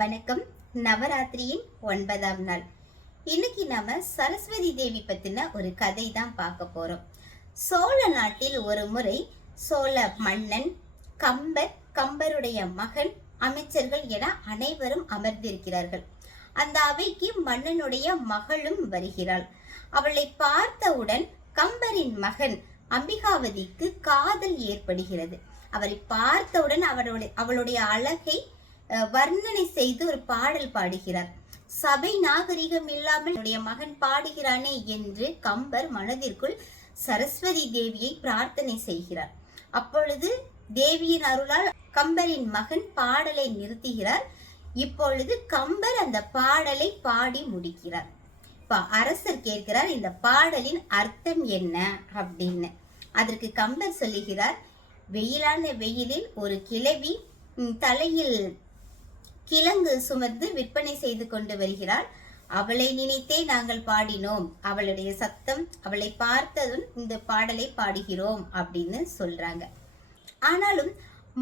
வணக்கம். நவராத்திரியின் 9ஆம் நாள். இன்னைக்கு நாம சரஸ்வதி தேவி பத்தின ஒரு கதை தான் பார்க்க போறோம். சோழ நாட்டில் ஒரு முறை சோழ மன்னன், கம்பர், கம்பருடைய மகன், அமைச்சர்கள் என அனைவரும் அமர்ந்திருக்கிறார்கள். அந்த அவைக்கு மன்னனுடைய மகளும் வருகிறாள். அவளை பார்த்தவுடன் கம்பரின் மகன் அம்பிகாவதிக்கு காதல் ஏற்படுகிறது. அவரை பார்த்தவுடன் அவளுடைய அழகை வர்ணனை செய்து ஒரு பாடல் பாடுகிறார். சபை நாகரிகம் இல்லாமல் என்னுடைய மகன் பாடுகிறானே என்று கம்பர் மனதிற்குள் சரஸ்வதி தேவியை பிரார்த்தனை செய்கிறார். அப்பொழுது தேவியின் அருளால் கம்பரின் மகன் பாடலை நிறுத்துகிறார். இப்பொழுது கம்பர் அந்த பாடலை பாடி முடிக்கிறார். இப்ப அரசர் கேட்கிறார், இந்த பாடலின் அர்த்தம் என்ன அப்படின்னு. அதற்கு கம்பர் சொல்லுகிறார், வெயிலான வெயிலில் ஒரு கிழவி தலையில் கிழங்கு சுமந்து விற்பனை செய்து கொண்டு வருகிறாள். அவளை நினைத்தே நாங்கள் பாடினோம். அவளுடைய சத்தம், அவளை பார்த்ததும் இந்த பாடலை பாடுகிறோம் அப்படின்னு சொல்றாங்க. ஆனாலும்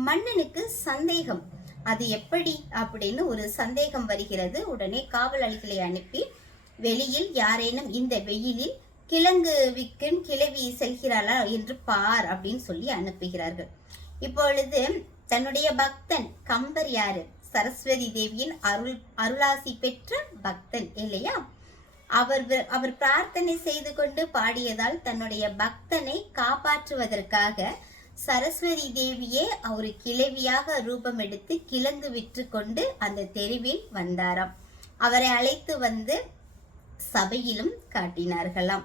மன்னனுக்கு சந்தேகம், அது எப்படி அப்படின்னு ஒரு சந்தேகம் வருகிறது. உடனே காவலாளிகளை அனுப்பி வெளியில் யாரேனும் இந்த வெயிலில் கிழங்கு விற்கும் கிழவி செல்கிறாளா என்று பார் அப்படின்னு சொல்லி அனுப்புகிறார்கள். இப்பொழுது தன்னுடைய பக்தன் கம்பர் யாரு? சரஸ்வதி தேவியின் அருளாசி பெற்ற பக்தன் இல்லையா? அவர் பிரார்த்தனை செய்து கொண்டு பாடியதால் தன்னுடைய பக்தனை காப்பாற்றுவதற்காக சரஸ்வதி தேவியே ஒரு கிழவியாக ரூபம் எடுத்து கிழங்கு விற்று கொண்டு அந்த தெருவில் வந்தாராம். அவரை அழைத்து வந்து சபையிலும் காட்டினார்களாம்.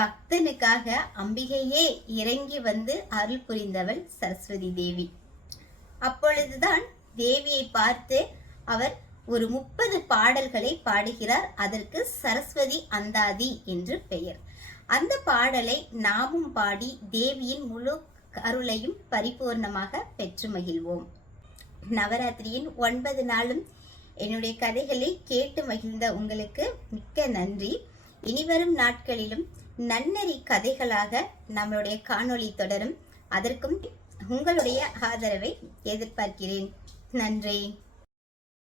பக்தனுக்காக அம்பிகையே இறங்கி வந்து அருள் புரிந்தவள் சரஸ்வதி தேவி. அப்பொழுதுதான் தேவியை பார்த்து அவர் ஒரு 30 பாடல்களை பாடுகிறார். அதற்கு சரஸ்வதி அந்தாதி என்று பெயர். அந்த பாடலை நாமும் பாடி தேவியின் முழு அருளையும் பரிபூர்ணமாக பெற்று மகிழ்வோம். நவராத்திரியின் 9 நாளும் என்னுடைய கதைகளை கேட்டு மகிழ்ந்த உங்களுக்கு மிக்க நன்றி. இனிவரும் நாட்களிலும் நன்னெறி கதைகளாக நம்மளுடைய காணொளி தொடரும். அதற்கும் உங்களுடைய ஆதரவை எதிர்பார்க்கிறேன். நன்றி.